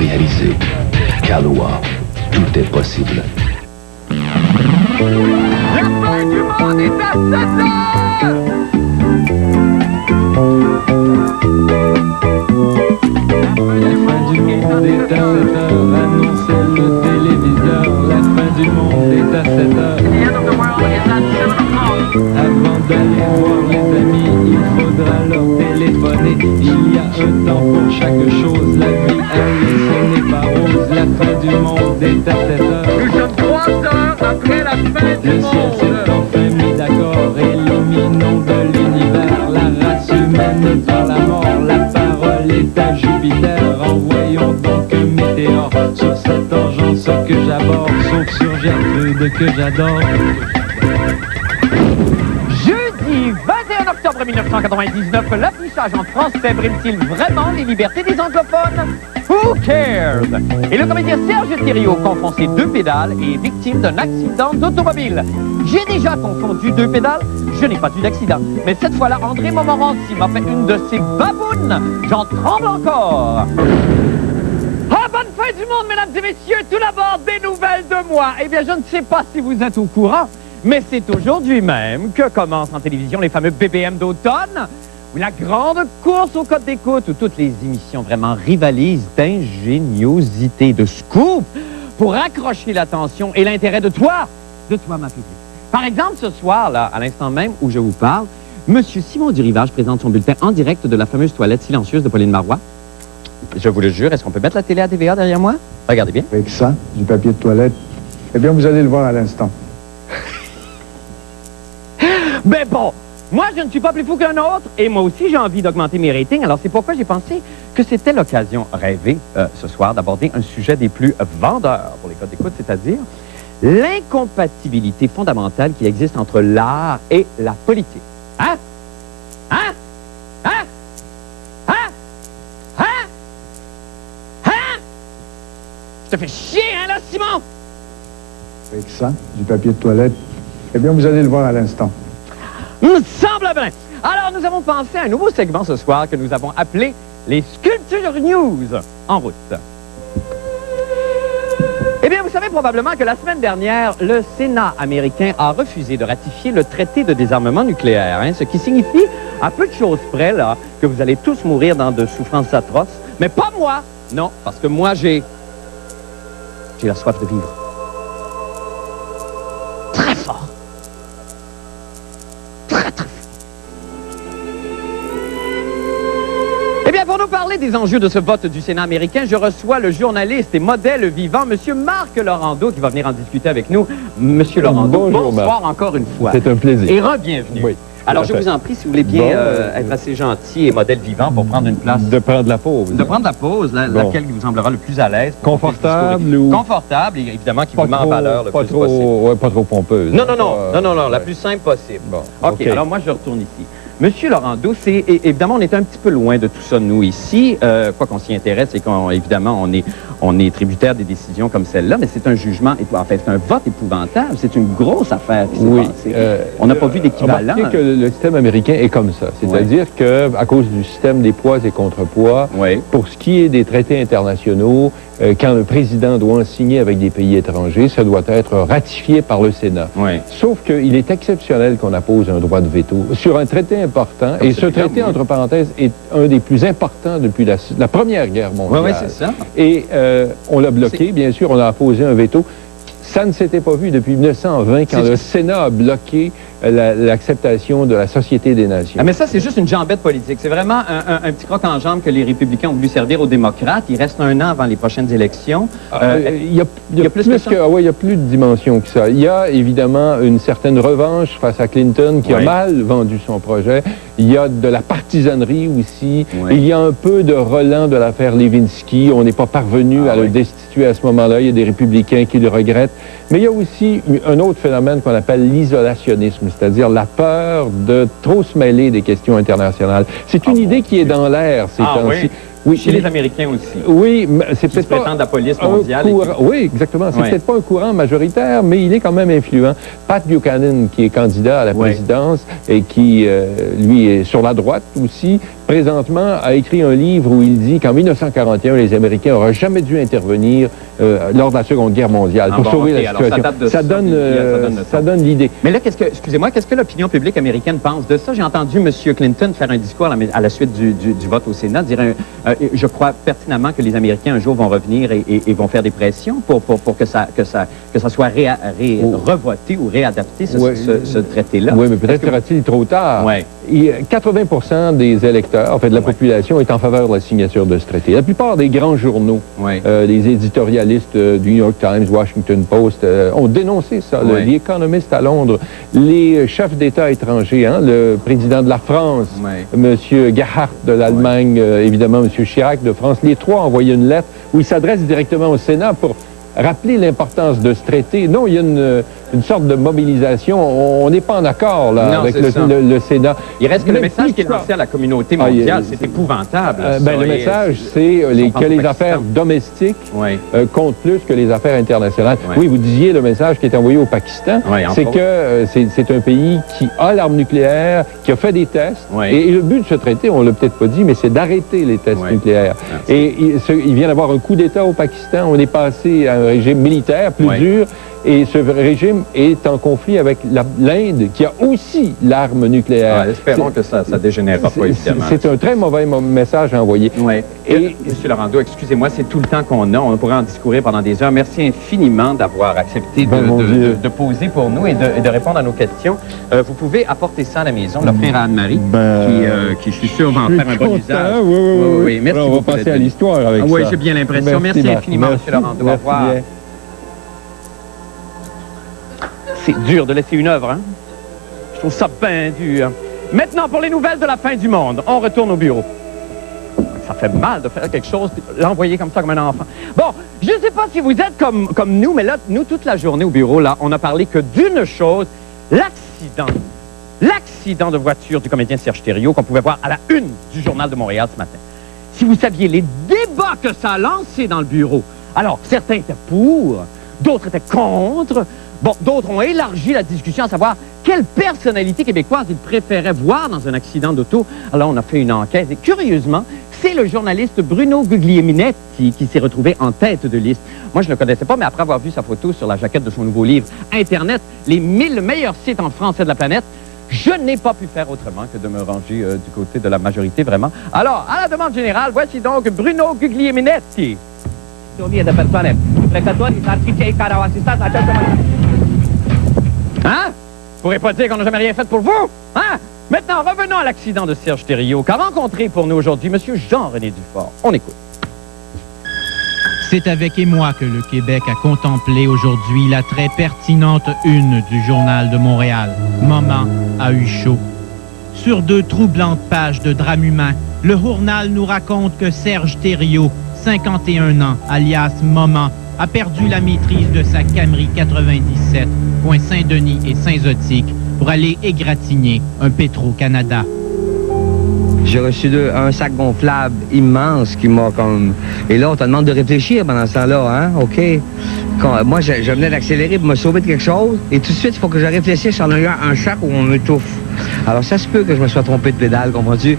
réalisé. Kahlua, tout est possible. La fin du monde est à 7 heures! La fin du monde est à 7 heures, annonçait le téléviseur. La fin du monde est à 7 heures. Avant d'aller voir les amis, il faudra leur téléphoner. Il y a un temps pour chaque chose, la vie arrive, ce n'est pas rose. La fin du monde est à 7 heures. Nous sommes 3 heures après la fin du Le ciel monde. s'est enfin mis d'accord, éliminons de l'univers la race humaine par la mort. La parole est à Jupiter, envoyons donc un météore sur cette engeance que j'aborde, sauf sur Gertrude que j'adore. Jeudi 21 octobre 1999, l'affichage en français brime-t-il vraiment les libertés des anglophones? Who cares? Et le comédien Serge Thériault confond ses 2 pédales et est victime d'un accident d'automobile. J'ai déjà confondu 2 pédales, je n'ai pas eu d'accident. Mais cette fois-là, André Montmorency m'a fait une de ses babounes. J'en tremble encore. Ah, bonne fin du monde, mesdames et messieurs. Tout d'abord, des nouvelles de moi. Eh bien, je ne sais pas si vous êtes au courant, mais c'est aujourd'hui même que commencent en télévision les fameux BBM d'automne, où la grande course au code d'écoute, où toutes les émissions vraiment rivalisent d'ingéniosité, de scoop, pour accrocher l'attention et l'intérêt de toi, ma public. Par exemple, ce soir, là, à l'instant même où je vous parle, M. Simon Durivage présente son bulletin en direct de la fameuse toilette silencieuse de Pauline Marois. Je vous le jure, est-ce qu'on peut mettre la télé à TVA derrière moi? Regardez bien. Avec ça, du papier de toilette. Eh bien, vous allez le voir à l'instant. Mais bon, moi, je ne suis pas plus fou qu'un autre, et moi aussi, j'ai envie d'augmenter mes ratings. Alors, c'est pourquoi j'ai pensé que c'était l'occasion rêvée ce soir d'aborder un sujet des plus vendeurs pour les codes d'écoute, c'est-à-dire l'incompatibilité fondamentale qui existe entre l'art et la politique. Hein? Hein? Hein? Hein? Hein? Hein? Je te fais chier, hein, là, Simon? Avec ça, du papier de toilette. Eh bien, vous allez le voir à l'instant. Me semble bien. Alors, nous avons pensé à un nouveau segment ce soir que nous avons appelé les Sculpture News. En route. Eh bien, vous savez probablement que la semaine dernière, le Sénat américain a refusé de ratifier le traité de désarmement nucléaire, hein, ce qui signifie, à peu de choses près, là, que vous allez tous mourir dans de souffrances atroces. Mais pas moi! Non, parce que moi, j'ai la soif de vivre. Très fort. Très, très fort. Eh bien, pour nous parler des enjeux de ce vote du Sénat américain, je reçois le journaliste et modèle vivant, M. Marc Laurando, qui va venir en discuter avec nous. M. Laurando, Bonjour, bonsoir encore une fois. C'est un plaisir. Et re-bienvenue. Oui. Alors, je vous en prie, si vous voulez bien être assez gentil et modèle vivant pour prendre une place. De prendre la pause. De prendre la pause, laquelle vous semblera le plus à l'aise. Confortable ou... Confortable, et évidemment, qui vous met en valeur le plus possible. Ouais, pas trop pompeuse. Non, la plus simple possible. Bon, OK, alors moi, je retourne ici. Monsieur Laurando, évidemment, on est un petit peu loin de tout ça, nous, ici. Quoi qu'on s'y intéresse et qu'évidemment, on est tributaire des décisions comme celle-là, mais c'est un jugement, en fait, c'est un vote épouvantable. C'est une grosse affaire qui s'est passée. On n'a pas vu d'équivalent. Remarquez que le système américain est comme ça. C'est-à-dire qu'à cause du système des poids et contre-poids, pour ce qui est des traités internationaux, quand le président doit en signer avec des pays étrangers, ça doit être ratifié par le Sénat. Sauf qu'il est exceptionnel qu'on appose un droit de veto sur un traité important. Et ce traité, entre parenthèses, est un des plus importants depuis la Première Guerre mondiale. Oui, c'est ça. Et on l'a bloqué, bien sûr, on a apposé un veto. Ça ne s'était pas vu depuis 1920, quand le Sénat a bloqué l'acceptation de la Société des Nations. Ah, mais ça, c'est juste une jambette politique. C'est vraiment un petit croc en jambe que les républicains ont voulu servir aux démocrates. Il reste un an avant les prochaines élections. Il y a plus il y a plus de dimensions que ça. Il y a évidemment une certaine revanche face à Clinton qui a mal vendu son projet. Il y a de la partisanerie aussi. Il y a un peu de relent de l'affaire Lewinsky. On n'est pas parvenu à le destituer à ce moment-là. Il y a des républicains qui le regrettent. Mais il y a aussi un autre phénomène qu'on appelle l'isolationnisme, c'est-à-dire la peur de trop se mêler des questions internationales. C'est une idée qui est dans l'air ces temps-ci. Oui, chez les Américains aussi. Oui, c'est peut-être pas... prétendent la police mondiale. Oui, exactement. C'est peut-être pas un courant majoritaire, mais il est quand même influent. Pat Buchanan, qui est candidat à la présidence et qui, lui, est sur la droite aussi, présentement, a écrit un livre où il dit qu'en 1941, les Américains n'auraient jamais dû intervenir lors de la Seconde Guerre mondiale pour sauver la situation. Ça donne l'idée. Mais là, excusez-moi, qu'est-ce que l'opinion publique américaine pense de ça? J'ai entendu M. Clinton faire un discours à la suite du vote au Sénat, dire je crois pertinemment que les Américains un jour vont revenir et vont faire des pressions pour que ça soit revoté ou réadapté, ce traité-là. Oui, mais peut-être sera-t-il trop tard. Ouais. 80% des électeurs, en fait, de la population est en faveur de la signature de ce traité. La plupart des grands journaux, les éditorialistes du New York Times, Washington Post, ont dénoncé ça. The Economist à Londres, les chefs d'État étrangers, le président de la France, M. Gerhardt de l'Allemagne, évidemment M. Chirac de France, les trois ont envoyé une lettre où ils s'adressent directement au Sénat pour rappeler l'importance de ce traité. Non, il y a une sorte de mobilisation. On n'est pas en accord là, avec le Sénat. Il reste que le message qui est lancé à la communauté mondiale, c'est épouvantable. Le message, c'est que les affaires domestiques comptent plus que les affaires internationales. Oui, vous disiez le message qui est envoyé au Pakistan, c'est que c'est un pays qui a l'arme nucléaire, qui a fait des tests. Et le but de ce traité, on ne l'a peut-être pas dit, mais c'est d'arrêter les tests nucléaires. Et il vient d'avoir un coup d'État au Pakistan. On est passé à un régime militaire plus dur. Et ce régime est en conflit avec l'Inde, qui a aussi l'arme nucléaire. Espérons que ça dégénérera pas, évidemment. C'est un très mauvais message à envoyer. Et M. Laurando, excusez-moi, c'est tout le temps qu'on a. On pourrait en discourir pendant des heures. Merci infiniment d'avoir accepté de poser pour nous et de répondre à nos questions. Vous pouvez apporter ça à la maison, l'offrir à Anne-Marie, qui, je suis sûr, va en faire un bon usage. Oui, merci beaucoup. On va passer à l'histoire avec ça. Oui, j'ai bien l'impression. Merci infiniment, M. Laurando. Au revoir. C'est dur de laisser une œuvre, hein? Je trouve ça bien dur. Maintenant, pour les nouvelles de la fin du monde, on retourne au bureau. Ça fait mal de faire quelque chose, l'envoyer comme ça, comme un enfant. Bon, je ne sais pas si vous êtes comme nous, mais là, nous, toute la journée au bureau, là, on a parlé que d'une chose, l'accident. L'accident de voiture du comédien Serge Thériault qu'on pouvait voir à la une du Journal de Montréal ce matin. Si vous saviez les débats que ça a lancés dans le bureau, alors, certains étaient pour, d'autres étaient contre. Bon, d'autres ont élargi la discussion à savoir quelle personnalité québécoise ils préféraient voir dans un accident d'auto. Alors, on a fait une enquête et curieusement, c'est le journaliste Bruno Guglielminetti qui s'est retrouvé en tête de liste. Moi, je ne le connaissais pas, mais après avoir vu sa photo sur la jaquette de son nouveau livre, Internet, les 1000 meilleurs sites en français de la planète, je n'ai pas pu faire autrement que de me ranger du côté de la majorité, vraiment. Alors, à la demande générale, voici donc Bruno Guglielminetti. Hein? Vous pourrez pas dire qu'on n'a jamais rien fait pour vous? Hein? Maintenant, revenons à l'accident de Serge Thériault qu'a rencontré pour nous aujourd'hui M. Jean-René Dufort. On écoute. C'est avec émoi que le Québec a contemplé aujourd'hui la très pertinente une du Journal de Montréal. Moment a eu chaud. Sur 2 troublantes pages de drame humain, le journal nous raconte que Serge Thériault, 51 ans, alias Moment, a perdu la maîtrise de sa Camry 97, coin Saint-Denis et Saint-Zotique, pour aller égratigner un Petro-Canada. J'ai reçu un sac gonflable immense qui m'a comme... Et là, on te demande de réfléchir pendant ce temps-là, hein? OK. Moi, je venais d'accélérer pour me sauver de quelque chose, et tout de suite, il faut que je réfléchisse en ayant un sac où on m'étouffe. Alors, ça se peut que je me sois trompé de pédale, comprends-tu?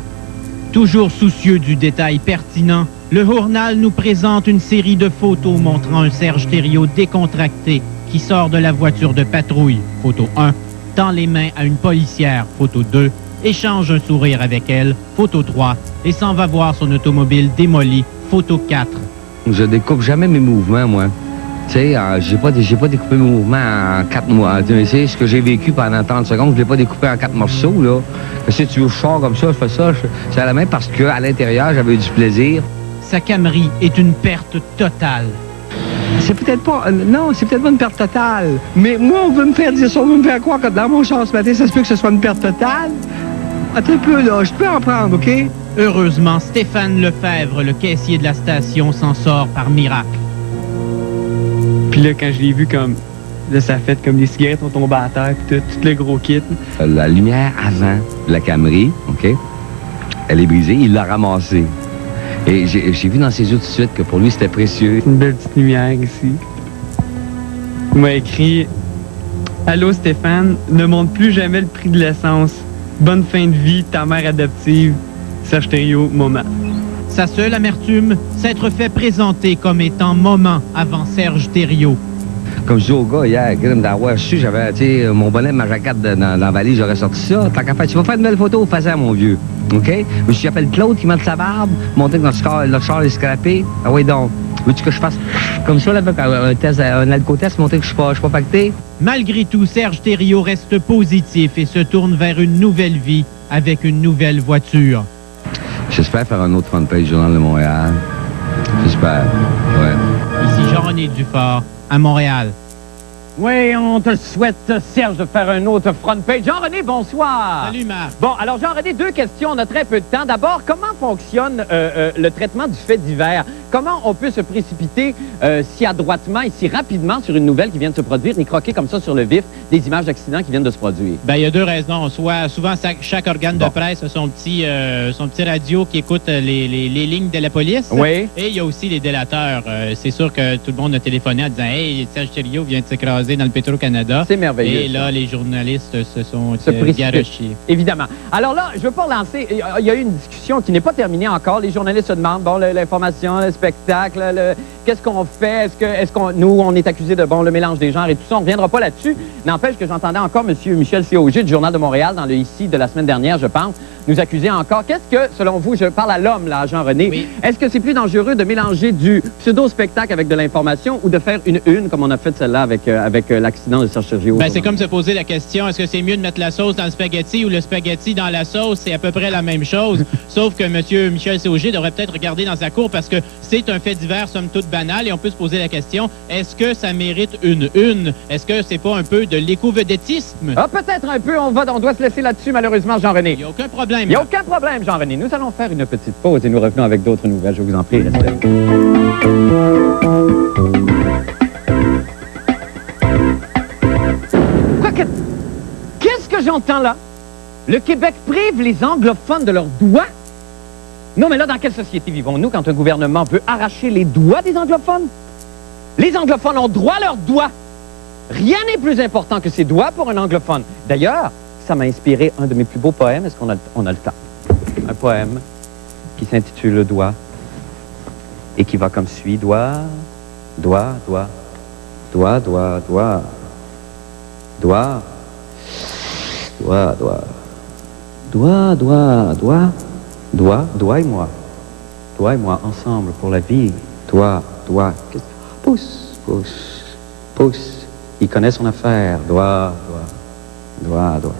Toujours soucieux du détail pertinent, le journal nous présente une série de photos montrant un Serge Thériault décontracté qui sort de la voiture de patrouille, photo 1, tend les mains à une policière, photo 2, échange un sourire avec elle, photo 3, et s'en va voir son automobile démolie, photo 4. Je découpe jamais mes mouvements, moi. Tu sais, j'ai pas découpé mes mouvements en 4 mois. Tu sais, ce que j'ai vécu pendant 30 secondes, je l'ai pas découpé en 4 morceaux, là. Si tu veux, je sors comme ça, je fais ça, c'est à la main parce qu'à l'intérieur, j'avais eu du plaisir. Sa Camry est une perte totale. C'est peut-être pas... non, c'est peut-être pas une perte totale. Mais moi, on veut me faire dire ça, on veut me faire croire que dans mon char ce matin, ça se peut que ce soit une perte totale. Attends un peu, là, je peux en prendre, OK? Heureusement, Stéphane Lefebvre, le caissier de la station, s'en sort par miracle. Puis là, quand je l'ai vu comme... Là, ça a fait comme les cigarettes ont tombé à terre, puis tout le gros kit. La lumière avant de la Camry, OK? Elle est brisée, il l'a ramassée. Et j'ai vu dans ses yeux tout de suite que pour lui, c'était précieux. Une belle petite lumière ici. Il m'a écrit « Allô Stéphane, ne monte plus jamais le prix de l'essence. Bonne fin de vie, ta mère adoptive. Serge Thériault, moment. Sa seule amertume, s'être fait présenter comme étant moment avant Serge Thériault. Comme je dis au gars hier, Grim, d'avoir su, j'avais, tu sais, mon bonnet, ma jaquette dans la valise, j'aurais sorti ça. Tant qu'à faire, tu vas faire une belle photo, fais-en, mon vieux. OK? Je suis appelé Claude qui monte sa barbe, montrer que notre char est scrappé. Ah oui, donc, veux-tu que je fasse comme ça, là, avec un alcotest, montrer que je suis pas pacté? Malgré tout, Serge Thériault reste positif et se tourne vers une nouvelle vie avec une nouvelle voiture. J'espère faire un autre front page du Journal de Montréal. J'espère, ouais. Ici Jean-René Dufort, à Montréal. Oui, on te le souhaite, Serge, de faire un autre front page. Jean-René, bonsoir. Salut, Marc. Bon, alors Jean-René, deux questions, on a très peu de temps. D'abord, comment fonctionne le traitement du fait divers? Comment on peut se précipiter si adroitement et si rapidement sur une nouvelle qui vient de se produire, ni croquer comme ça sur le vif des images d'accidents qui viennent de se produire? Ben, il y a deux raisons. Souvent, chaque organe de presse a son petit radio qui écoute les lignes de la police. Oui. Et il y a aussi les délateurs. C'est sûr que tout le monde a téléphoné en disant « Hey, Serge Thériault vient de s'écraser dans le Petro-Canada. » C'est merveilleux. Et là, les journalistes se sont précipitent. garochés. Évidemment. Alors là, je veux pas relancer. Il y a eu une discussion qui n'est pas terminée encore. Les journalistes se demandent, bon, l'information, le spectacle, qu'est-ce qu'on fait? Est-ce qu'on, nous, on est accusés de, bon, le mélange des genres et tout ça. On ne reviendra pas là-dessus. N'empêche que j'entendais encore M. Michel Caugier du Journal de Montréal, dans le ici de la semaine dernière, je pense, nous accuser encore. Qu'est-ce que, selon vous, je parle à l'homme, là, Jean-René, oui. Est-ce que c'est plus dangereux de mélanger du pseudo-spectacle avec de l'information ou de faire une comme on a fait celle-là avec l'accident de Serge Thériault? Ben, c'est comme se poser la question, est-ce que c'est mieux de mettre la sauce dans le spaghetti ou le spaghetti dans la sauce? C'est à peu près la même chose, sauf que M. Michel Caugier devrait peut-être regarder dans sa cour parce que c'est un fait divers, somme toute banal, et on peut se poser la question, est-ce que ça mérite une? Est-ce que c'est pas un peu de l'éco-vedettisme? Ah, peut-être un peu, on doit se laisser là-dessus, malheureusement, Jean-René. Il n'y a aucun problème. Il n'y a aucun problème, Jean-René. Nous allons faire une petite pause et nous revenons avec d'autres nouvelles. Je vous en prie, restez là. Qu'est-ce que j'entends là? Le Québec prive les anglophones de leurs doigts? Non, mais là, dans quelle société vivons-nous quand un gouvernement veut arracher les doigts des anglophones? Les anglophones ont droit à leurs doigts. Rien n'est plus important que ces doigts pour un anglophone. D'ailleurs, ça m'a inspiré un de mes plus beaux poèmes. Est-ce qu'on a le temps? Un poème qui s'intitule Le doigt et qui va comme suit. Doigt, doigt, doigt, doigt, doigt, doigt, doigt, doigt, doigt, doigt, doigt, doigt, doigt, doigt et moi. Toi et moi, ensemble pour la vie. Doigt, doigt, pouce, pouce, pouce. Il connaît son affaire. Doigt, doigt, doigt, doigt.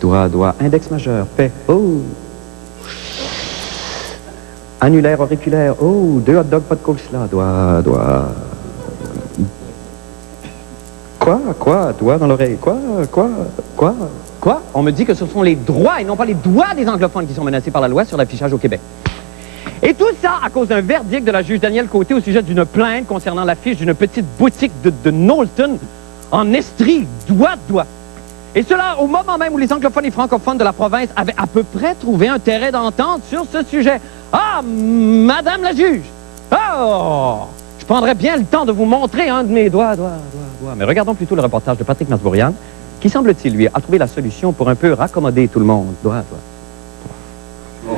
Doigt, doigt, index majeur, paix, oh. Annulaire, auriculaire, oh. 2 hot dogs, pas de coleslaw, doigt, doigt. Quoi? Doigt dans l'oreille, quoi? On me dit que ce sont les droits et non pas les doigts des anglophones qui sont menacés par la loi sur l'affichage au Québec. Et tout ça à cause d'un verdict de la juge Danielle Côté au sujet d'une plainte concernant l'affiche d'une petite boutique de Knowlton en Estrie, doigt. Et cela au moment même où les anglophones et francophones de la province avaient à peu près trouvé un terrain d'entente sur ce sujet. Ah, Madame la juge! Oh! Je prendrais bien le temps de vous montrer un de mes doigts. Mais regardons plutôt le reportage de Patrick Masbourian, qui semble-t-il, lui, a trouvé la solution pour un peu raccommoder tout le monde. Doigt.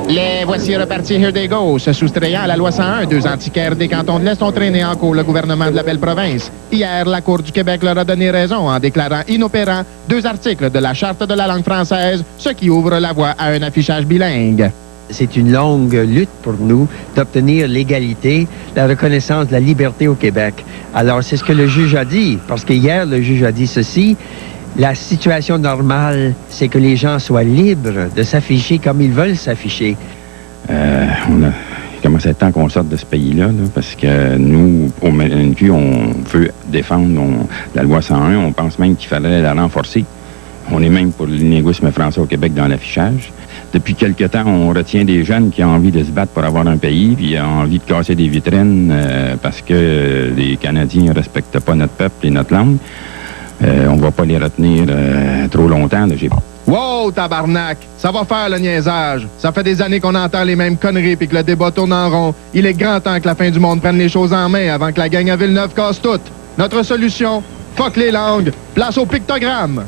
Les voici repartis here they go. Se soustrayant à la loi 101, 2 antiquaires des cantons de l'Est ont traîné en cours le gouvernement de la belle province. Hier, la Cour du Québec leur a donné raison en déclarant inopérants 2 articles de la Charte de la langue française, ce qui ouvre la voie à un affichage bilingue. C'est une longue lutte pour nous d'obtenir l'égalité, la reconnaissance de la liberté au Québec. Alors, c'est ce que le juge a dit, parce que hier, le juge a dit ceci. La situation normale, c'est que les gens soient libres de s'afficher comme ils veulent s'afficher. Il commence à être temps qu'on sorte de ce pays-là, parce que nous, au MNQ, on veut défendre la loi 101. On pense même qu'il fallait la renforcer. On est même pour le linguisme français au Québec dans l'affichage. Depuis quelque temps, on retient des jeunes qui ont envie de se battre pour avoir un pays, puis ont envie de casser des vitrines parce que les Canadiens ne respectent pas notre peuple et notre langue. On va pas les retenir trop longtemps. Wow, tabarnak! Ça va faire le niaisage. Ça fait des années qu'on entend les mêmes conneries puis que le débat tourne en rond. Il est grand temps que la fin du monde prenne les choses en main avant que la gang à Villeneuve casse tout. Notre solution, fuck les langues, place au pictogramme.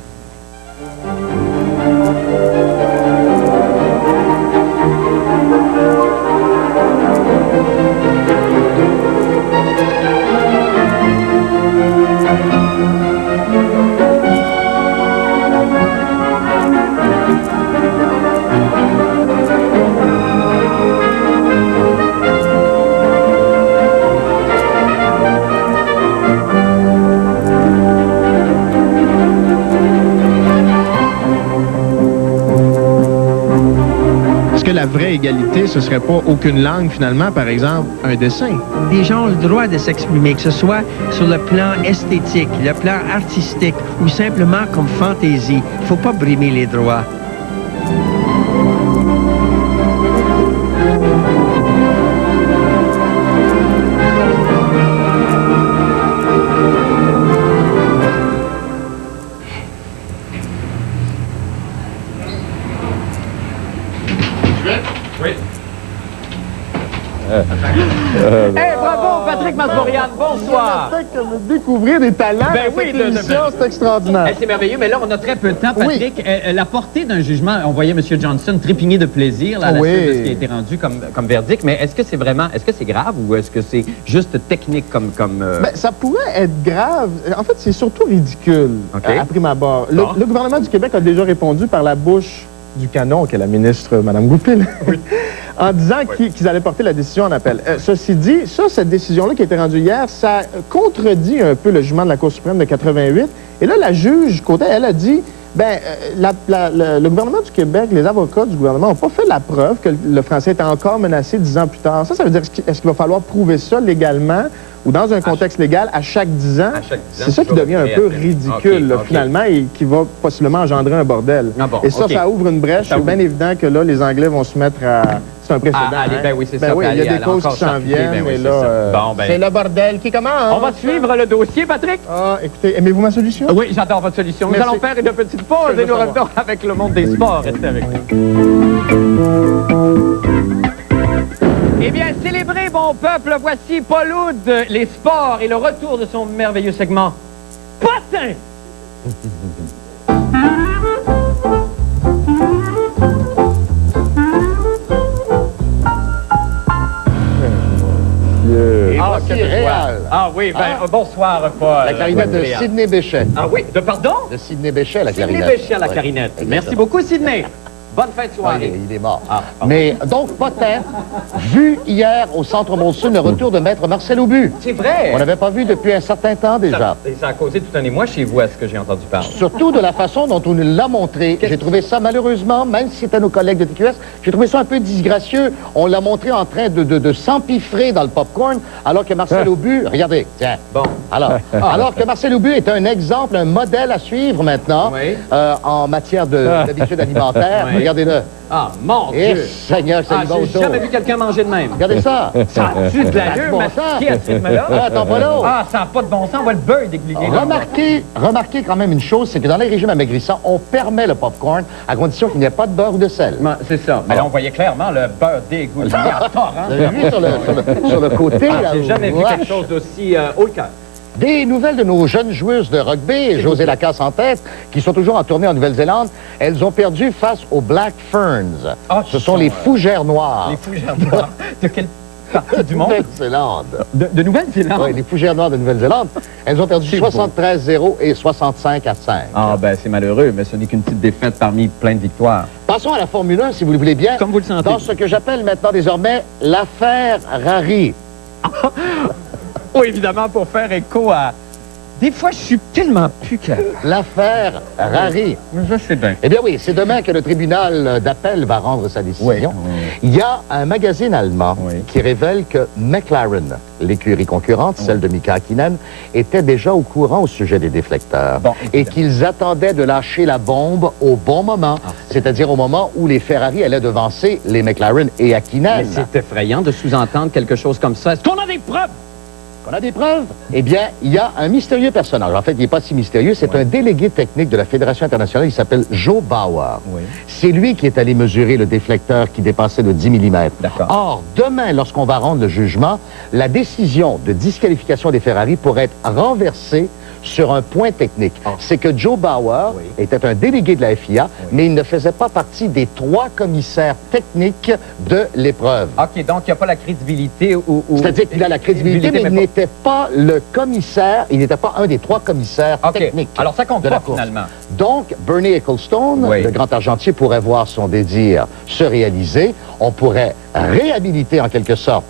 l'égalité, ce serait pas aucune langue, finalement, par exemple, un dessin? Les gens ont le droit de s'exprimer, que ce soit sur le plan esthétique, le plan artistique ou simplement comme fantaisie. Il faut pas brimer les droits. Bravo, Patrick Masbourian, bonsoir. Découvrir des talents Ben oui, c'est extraordinaire. C'est merveilleux, mais là, on a très peu de temps, Patrick. La portée d'un jugement, on voyait M. Johnson trépigner de plaisir là, à la suite de ce qui a été rendu comme verdict, mais est-ce que c'est vraiment, est-ce que c'est grave ou est-ce que c'est juste technique comme... Ben, ça pourrait être grave. En fait, c'est surtout ridicule, à prime abord. Le gouvernement du Québec a déjà répondu par la bouche du canon, qui est la ministre Mme Goupil, en disant qu'ils allaient porter la décision en appel. Ceci dit, cette décision-là qui a été rendue hier, ça contredit un peu le jugement de la Cour suprême de 88. Et là, la juge, côté, elle a dit, le gouvernement du Québec, les avocats du gouvernement n'ont pas fait la preuve que le français était encore menacé 10 ans plus tard. Ça veut dire, est-ce qu'il va falloir prouver ça légalement ou dans un contexte légal à chaque 10 ans? C'est ça qui devient un peu ridicule, finalement, et qui va possiblement engendrer un bordel. Et ça ouvre une brèche. C'est bien évident que là, les Anglais vont se mettre à... C'est un précédent. Oui, c'est ça. Il y a des causes qui s'en viennent, et là, c'est le bordel qui commence. On va suivre le dossier, Patrick. Écoutez, aimez-vous ma solution? Oui, j'adore votre solution. Nous allons faire une petite pause et nous revenons avec le monde des sports. Restez avec nous. Eh bien, célébrez, bon peuple, voici Paul Oud, les sports et le retour de son merveilleux segment Patin! Oui, bonsoir, Paul. La clarinette de Sidney Bechet. De pardon? De Sidney Bechet, la clarinette. Sidney Bechet à la clarinette. Merci beaucoup, Sidney. Bonne fin de soirée. Il est mort. Mais donc, Potin, vu hier au Centre Monson le retour de Maître Marcel Aubu. C'est vrai. On n'avait pas vu depuis un certain temps déjà. Ça a causé tout un émoi chez vous, à ce que j'ai entendu parler. Surtout de la façon dont on nous l'a montré. J'ai trouvé ça, malheureusement, même si c'était nos collègues de TQS, j'ai trouvé ça un peu disgracieux. On l'a montré en train de s'empiffrer dans le popcorn, alors que Marcel Aubu, regardez, tiens. Alors que Marcel Aubu est un exemple, un modèle à suivre maintenant en matière d'habitude alimentaire. Regardez-le. Ah, mon Dieu! Seigneur, c'est j'ai jamais vu quelqu'un manger de même. Regardez ça. Ça a-tu de l'allure, masqué à ce rythme-là? Attends pas l'autre. Ça n'a pas de bon sens. On voit le beurre déglier. Remarquez quand même une chose, c'est que dans les régimes amaigrissants, on permet le popcorn à condition qu'il n'y ait pas de beurre ou de sel. C'est ça. Mais là, on voyait clairement le beurre dégoûté en torrent. Vous avez vu sur le côté? J'ai jamais vu quelque chose d'aussi haut le cœur. Des nouvelles de nos jeunes joueuses de rugby, José Lacasse en tête, qui sont toujours en tournée en Nouvelle-Zélande. Elles ont perdu face aux Black Ferns. Ce sont les fougères noires. Les fougères noires. De quelle partie du monde? Nouvelle-Zélande. De Nouvelle-Zélande? Oui, les fougères noires de Nouvelle-Zélande. Elles ont perdu 73-0 et 65-5. C'est malheureux, mais ce n'est qu'une petite défaite parmi plein de victoires. Passons à la Formule 1, si vous le voulez bien. Comme vous le sentez. Dans ce que j'appelle maintenant désormais l'affaire Rari. Oui, évidemment, pour faire écho à... Des fois, je suis tellement plus que... L'affaire Rari. Je sais bien. Eh bien oui, c'est demain que le tribunal d'appel va rendre sa décision. Il y a un magazine allemand qui révèle que McLaren, l'écurie concurrente, celle de Mika Hakkinen, était déjà au courant au sujet des déflecteurs. Et qu'ils attendaient de lâcher la bombe au bon moment, c'est-à-dire au moment où les Ferrari allaient devancer les McLaren et Hakkinen. Mais c'est effrayant de sous-entendre quelque chose comme ça. Est-ce qu'on a des preuves? On a des preuves? Eh bien, il y a un mystérieux personnage. En fait, il n'est pas si mystérieux. C'est un délégué technique de la Fédération internationale. Il s'appelle Joe Bauer. C'est lui qui est allé mesurer le déflecteur qui dépassait de 10 mm. Or, demain, lorsqu'on va rendre le jugement, la décision de disqualification des Ferrari pourrait être renversée sur un point technique. C'est que Joe Bauer était un délégué de la FIA, mais il ne faisait pas partie des 3 commissaires techniques de l'épreuve. OK, donc il n'y a pas la crédibilité ou... C'est-à-dire qu'il a la crédibilité, mais il n'était pas le commissaire, il n'était pas un des 3 commissaires techniques. Alors ça compte pas, finalement. Donc, Bernie Ecclestone, le grand argentier, pourrait voir son désir se réaliser. On pourrait réhabiliter, en quelque sorte,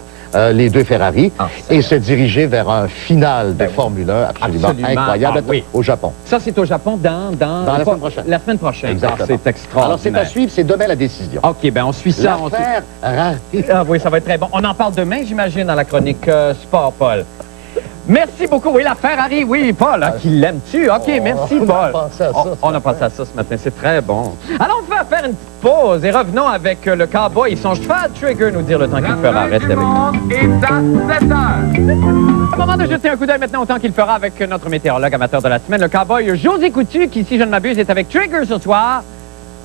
les deux Ferrari et se diriger vers un final de Formule 1 absolument incroyable au Japon. Ça, c'est au Japon dans la semaine prochaine. La semaine prochaine. Exactement. C'est extraordinaire. Alors, c'est à suivre, c'est demain la décision. OK, ben on suit ça. L'affaire Ferrari. Ah oui, ça va être très bon. On en parle demain, j'imagine, dans la chronique Sport, Paul. Merci beaucoup. Oui, la Ferrari, oui, Paul, qui l'aime-tu? OK, merci, Paul. On a pensé à ça ce matin, c'est très bon. Alors, on va faire une petite pause et revenons avec le cowboy. Son cheval Trigger nous dire le temps qu'il fera. Reste avec nous. Et à 7 heures. Au moment de jeter un coup d'œil maintenant au temps qu'il fera avec notre météorologue amateur de la semaine, le cowboy José Coutu, qui, si je ne m'abuse, est avec Trigger ce soir.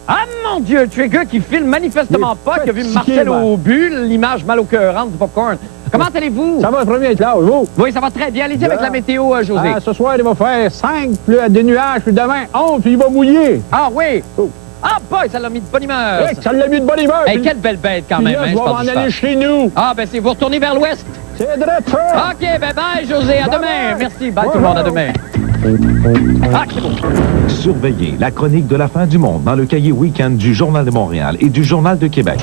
Ah, mon Dieu, Trigger qui filme manifestement pas, qui a vu Marcel au but, l'image mal au cœur du popcorn. Comment allez-vous? Ça va très bien, Claude, vous? Oui, ça va très bien. Allez-y avec la météo, José. Ce soir, il va faire 5, puis des nuages, puis demain 11, puis il va mouiller. Ah oui? Ah, boy, ça l'a mis de bonne humeur. Oui, ça l'a mis de bonne humeur. Hey, quelle belle bête, quand même. Là, je vais m'en aller chez nous. Ah, ben, c'est vous retournez vers l'ouest. C'est vrai, ça. OK, ben, bye, José. À demain. Merci. Bye, tout le monde. À demain. Ah, c'est bon. Surveillez la chronique de la fin du monde dans le cahier week-end du Journal de Montréal et du Journal de Québec.